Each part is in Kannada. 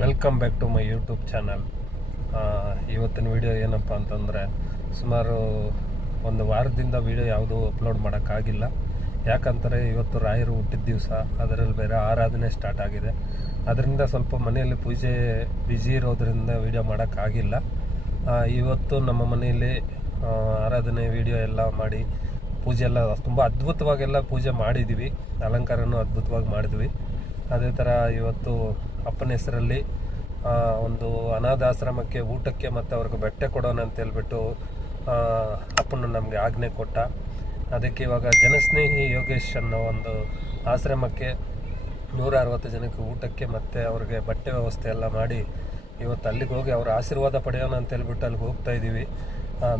Welcome back to my YouTube channel. ಇವತ್ತಿನ ವಿಡಿಯೋ ಏನಪ್ಪ ಅಂತಂದರೆ, ಸುಮಾರು ಒಂದು ವಾರದಿಂದ ವಿಡಿಯೋ ಯಾವುದೂ ಅಪ್ಲೋಡ್ ಮಾಡೋಕ್ಕಾಗಿಲ್ಲ. ಯಾಕಂದರೆ ಇವತ್ತು ರಾಯರು ಹುಟ್ಟಿದ ದಿವಸ, ಅದರಲ್ಲಿ ಬೇರೆ ಆರಾಧನೆ ಸ್ಟಾರ್ಟ್ ಆಗಿದೆ. ಅದರಿಂದ ಸ್ವಲ್ಪ ಮನೆಯಲ್ಲಿ ಪೂಜೆ ಬ್ಯುಸಿ ಇರೋದರಿಂದ ವಿಡಿಯೋ ಮಾಡೋಕ್ಕಾಗಿಲ್ಲ. ಇವತ್ತು ನಮ್ಮ ಮನೆಯಲ್ಲಿ ಆರಾಧನೆ ವಿಡಿಯೋ ಎಲ್ಲ ಮಾಡಿ ಪೂಜೆ ಎಲ್ಲ ತುಂಬ ಅದ್ಭುತವಾಗೆಲ್ಲ ಪೂಜೆ ಮಾಡಿದ್ದೀವಿ. ಅಲಂಕಾರನೂ ಅದ್ಭುತವಾಗಿ ಮಾಡಿದ್ವಿ. ಅದೇ ಥರ ಇವತ್ತು ಅಪ್ಪನ ಹೆಸರಲ್ಲಿ ಒಂದು ಅನಾಥಾಶ್ರಮಕ್ಕೆ ಊಟಕ್ಕೆ ಮತ್ತು ಅವ್ರಿಗೆ ಬಟ್ಟೆ ಕೊಡೋಣ ಅಂತ ಹೇಳ್ಬಿಟ್ಟು ಅಪ್ಪನ ನಮಗೆ ಆಜ್ಞೆ ಕೊಟ್ಟ. ಅದಕ್ಕೆ ಇವಾಗ ಜನಸ್ನೇಹಿ ಯೋಗೇಶ್ ಅನ್ನೋ ಒಂದು ಆಶ್ರಮಕ್ಕೆ 160 ಜನಕ್ಕೆ ಊಟಕ್ಕೆ ಮತ್ತು ಅವ್ರಿಗೆ ಬಟ್ಟೆ ವ್ಯವಸ್ಥೆ ಎಲ್ಲ ಮಾಡಿ ಇವತ್ತು ಅಲ್ಲಿಗೆ ಹೋಗಿ ಅವರ ಆಶೀರ್ವಾದ ಪಡೆಯೋಣ ಅಂತ ಹೇಳ್ಬಿಟ್ಟು ಅಲ್ಲಿಗೆ ಹೋಗ್ತಾ ಇದ್ದೀವಿ.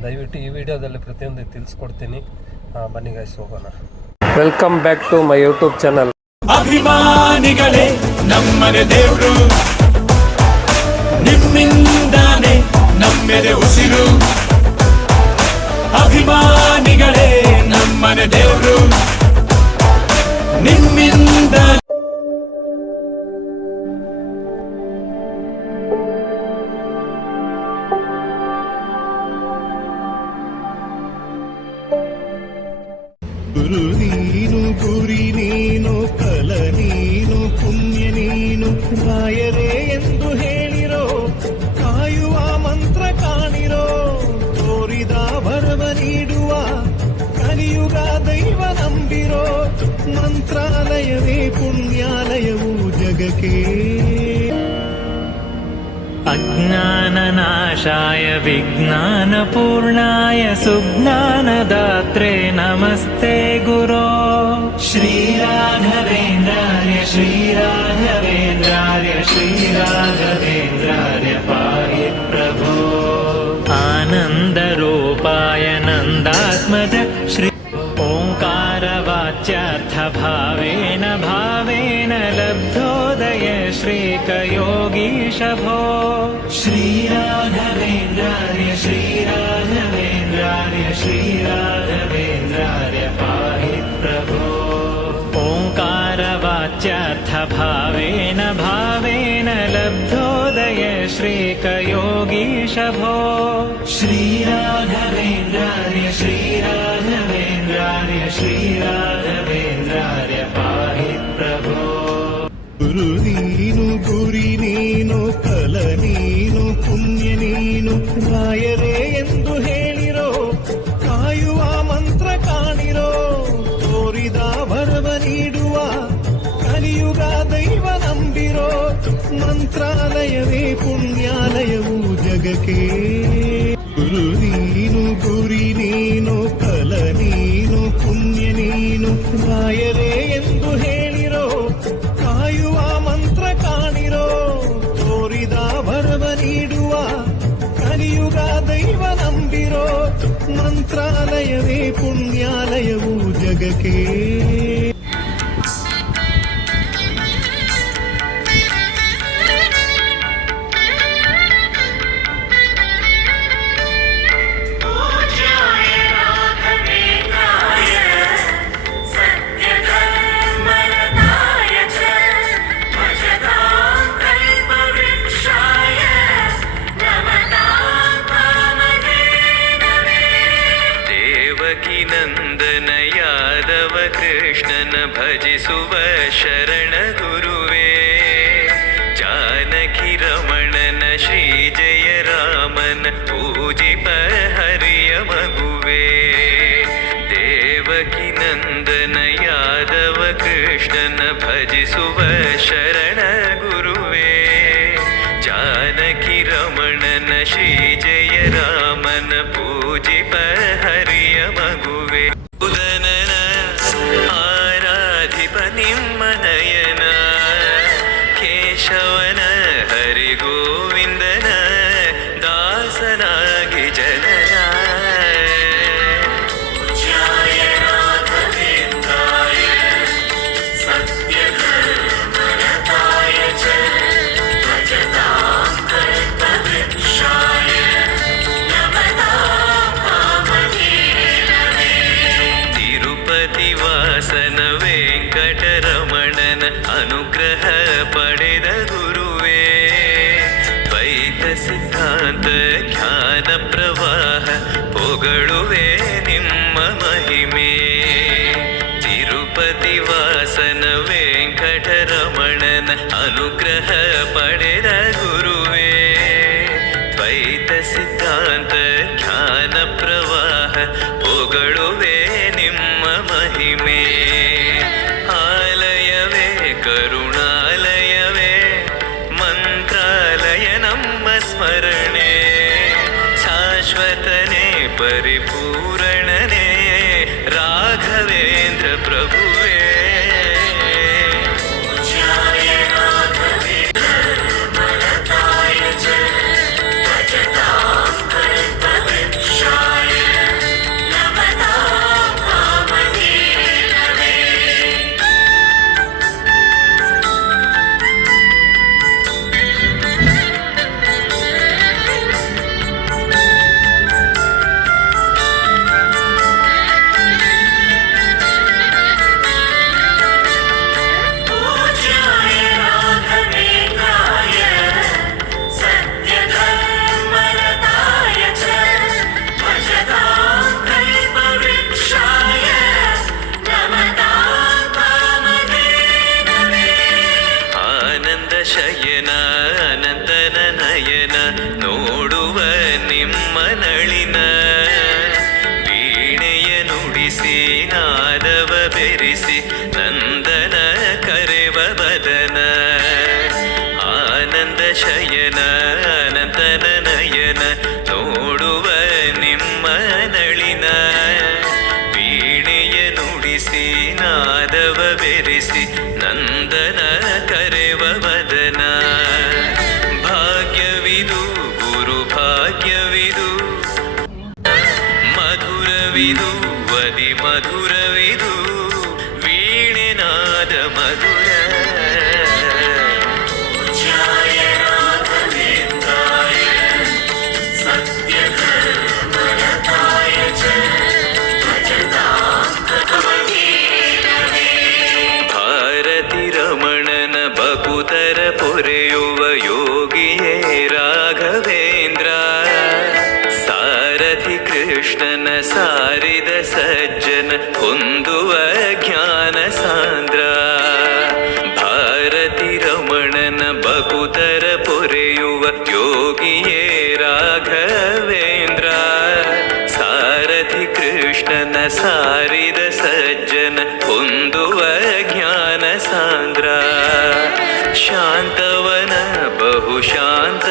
ದಯವಿಟ್ಟು ಈ ವಿಡಿಯೋದಲ್ಲಿ ಪ್ರತಿಯೊಂದು ತಿಳಿಸ್ಕೊಡ್ತೀನಿ. ಬನ್ನಿ ಗೈಸ್, ಹೋಗೋಣ. Welcome back to my YouTube channel. ಅಭಿಮಾನಿಗಳೇ, ನಮ್ಮನೆ ದೇವ್ರು, ನಿಮ್ಮಿಂದಾನೆ ನಮ್ಮೆದೆ ಉಸಿರು. ಅಭಿಮಾನಿಗಳೇ, ನಮ್ಮನೆ ದೇವ್ರು, ನಿಮ್ಮಿಂದ ಗುರು ನೀನು, ಗುರಿ ನೀನು, ಫಲ ನೀನು, ಪುಣ್ಯ ನೀನು, ರಾಯರೇ ಎಂದು ಹೇಳಿರೋ, ಕಾಯುವ ಮಂತ್ರ ಕಾಣಿರೋ, ತೋರಿದ ವರವ ನೀಡುವ ಕಲಿಯುಗ ದೈವ ನಂಬಿರೋ, ಮಂತ್ರಾಲಯವೇ ಪುಣ್ಯಾಲಯವು ಜಗಕ್ಕೆ. अज्ञाननाशाय विज्ञानपूर्णाय सुज्ञानदात्रे नमस्ते गुरो. श्रीराघवेन्द्राय श्रीराघवेन्द्राय श्रीराघवेन्द्राय पाहि प्रभो. आनन्दरूपाय नन्दात्मज श्री ओङ्कारवाच्यार्थभावेन भावेन लब्धोदय श्रीकयोगीश भो. श्रीराघवेन्द्राय श्रीराघवेन्द्राय श्रीराघवेन्द्राय पाहि प्रभो. ओङ्कारवाच्यार्थभावेन भावेन लब्धोदय श्रीकयोगीश भो. श्रीराघवेन्द्राय श्रीराघवेन्द्राय श्रीराघवेन्द्राय पाहि प्रभो. ಗುರು ನೀನು, ಗುರಿ ನೀನು, ಫಲ ನೀನು, ಪುಣ್ಯ ನೀನು, ರಾಯರೇ ಎಂದು ಹೇಳಿರೋ, ಕಾಯುವ ಮಂತ್ರ ಕಾಣಿರೋ, ತೋರಿದ ವರವ ನೀಡುವ ಕಲಿಯುಗ ದೈವ ನಂಬಿರೋ, ಮಂತ್ರಾಲಯವೇ ಪುಣ್ಯಾಲಯವು ಜಗಕ್ಕೆ. ಗುರು ನೀನು, ಗುರಿ ನೀನು, ಫಲ ನೀನು, ಪುಣ್ಯ ನೀನು, ರಾಯರೇ ಎಂದು ಹೇಳಿರೋ, ಕಾಯುವ ಮಂತ್ರ ಕಾಣಿರೋ, ತೋರಿದ ವರವ ನೀಡುವ ಕಲಿಯುಗ ದೈವ ನಂಬಿರೋ, ಮಂತ್ರಾಲಯವೇ ಪುಣ್ಯಾಲಯವು ಜಗಕ್ಕೆ. ನಂದನ ಯಾದವ ಕೃಷ್ಣನ ಭಜಿಸುವ ಶರಣ ಗುರುವೇ. ಜಾನಕಿ ರಮಣನ ಶ್ರೀ ಜಯ ರಾಮನ ಪೂಜಿಪ ಹರಿಯ ಮಗುವೇ. ದೇವಕಿ ನಂದನ ಯಾದವ ಕೃಷ್ಣನ ಭಜಿಸುವ ಶರಣ ಗುರುವೇ. ಜಾನಕಿ ರಮಣನ ಶ್ರೀ ಜಯ ರಾಮನ ಪೂಜಿಪ ಹರಿಯ ಮಗುವೆ. ಉದನನ ಆರಾಧಿಪ ನಿಮ್ಮ ನಯನ, ಕೇಶವನ ಹರಿ ಗೋವಿಂದನ ದಾಸನಾಗಿ ಜನನ. ವಾಸನ ವೆಂಕಟರಮಣನ ಅನುಗ್ರಹ ಪಡೆದ ಗುರುವೇ. ಹೊಗಳುವೆ ನಿಮ್ಮ ಮಹಿಮೆ. ತಿರುಪತಿ ವಾಸನ ವೆಂಕಟರಮಣನ ಅನುಗ್ರಹ ಪಡೆದ ಗುರುವೇ. ದ್ವೈತ ಸಿದ್ಧಾಂತ ಜ್ಞಾನ ಪ್ರವಾಹ ಹೊಗಳುವೆ ನಿಮ್ಮ ಮಹಿಮೆ. ಆಲಯವೇ ಕರುಣಾಲಯವೇ ಮಂತ್ರಾಲಯ ನಮ್ಮ ಸ್ಮರಣೆ. ಶಾಶ್ವತನೇ ಪರಿಪೂರಣನೇ ರಾಘವೇಂದ್ರ ಪ್ರಭುವೇ. ಶಯನ ಅನಂತನ ನಯನ ನೋಡುವ ನಿಮ್ಮ ನಳಿನ. ವೀಣೆಯ ನುಡಿಸಿ ನಾದವ ಬೆರೆಸಿ ನಂದನ ಕರೆವ ಬದನ. ಆನಂದ ಶಯನ ಅನಂತನ ನಯನ ನೋಡುವ ನಿಮ್ಮ ನಳಿನ. ವೀಣೆಯ ನುಡಿಸಿ ನಾದವ ಬೆರೆಸಿ ನಂದನ ಕರೆವ ವದನ. ಭಾಗ್ಯವಿದು ಗುರು ಭಾಗ್ಯವಿದು ಮಧುರವಿದು ವದಿ ಮಧುರವಿದು ವೀಣೆನಾದ ಮಧುರ. ಭಾರತಿ ರಮಣನ ಬಕುತರ ಪೊರೆಯುವ ಯೋಗಿಯೇ ರಾಘವೇಂದ್ರ. ಸಾರಥಿ ಕೃಷ್ಣನ ಸಾರಿದ ಸಜ್ಜನ ಹೊಂದುವ ಜ್ಞಾನ ಸಾಂದ್ರ. ಭಾರತಿ ರಮಣನ ಬಕುತರ ಪೊರೆಯುವ ಯೋಗಿಯೇ ರಾಘವೇಂದ್ರ. ಸಾರಥಿ ಕೃಷ್ಣನ ಸಾರಿದ ಸಜ್ಜನ ಹೊಂದುವ ಜ್ಞಾನ ಸಾಂದ್ರ. ಶಾಂತವನ ಬಹುಶಾಂತ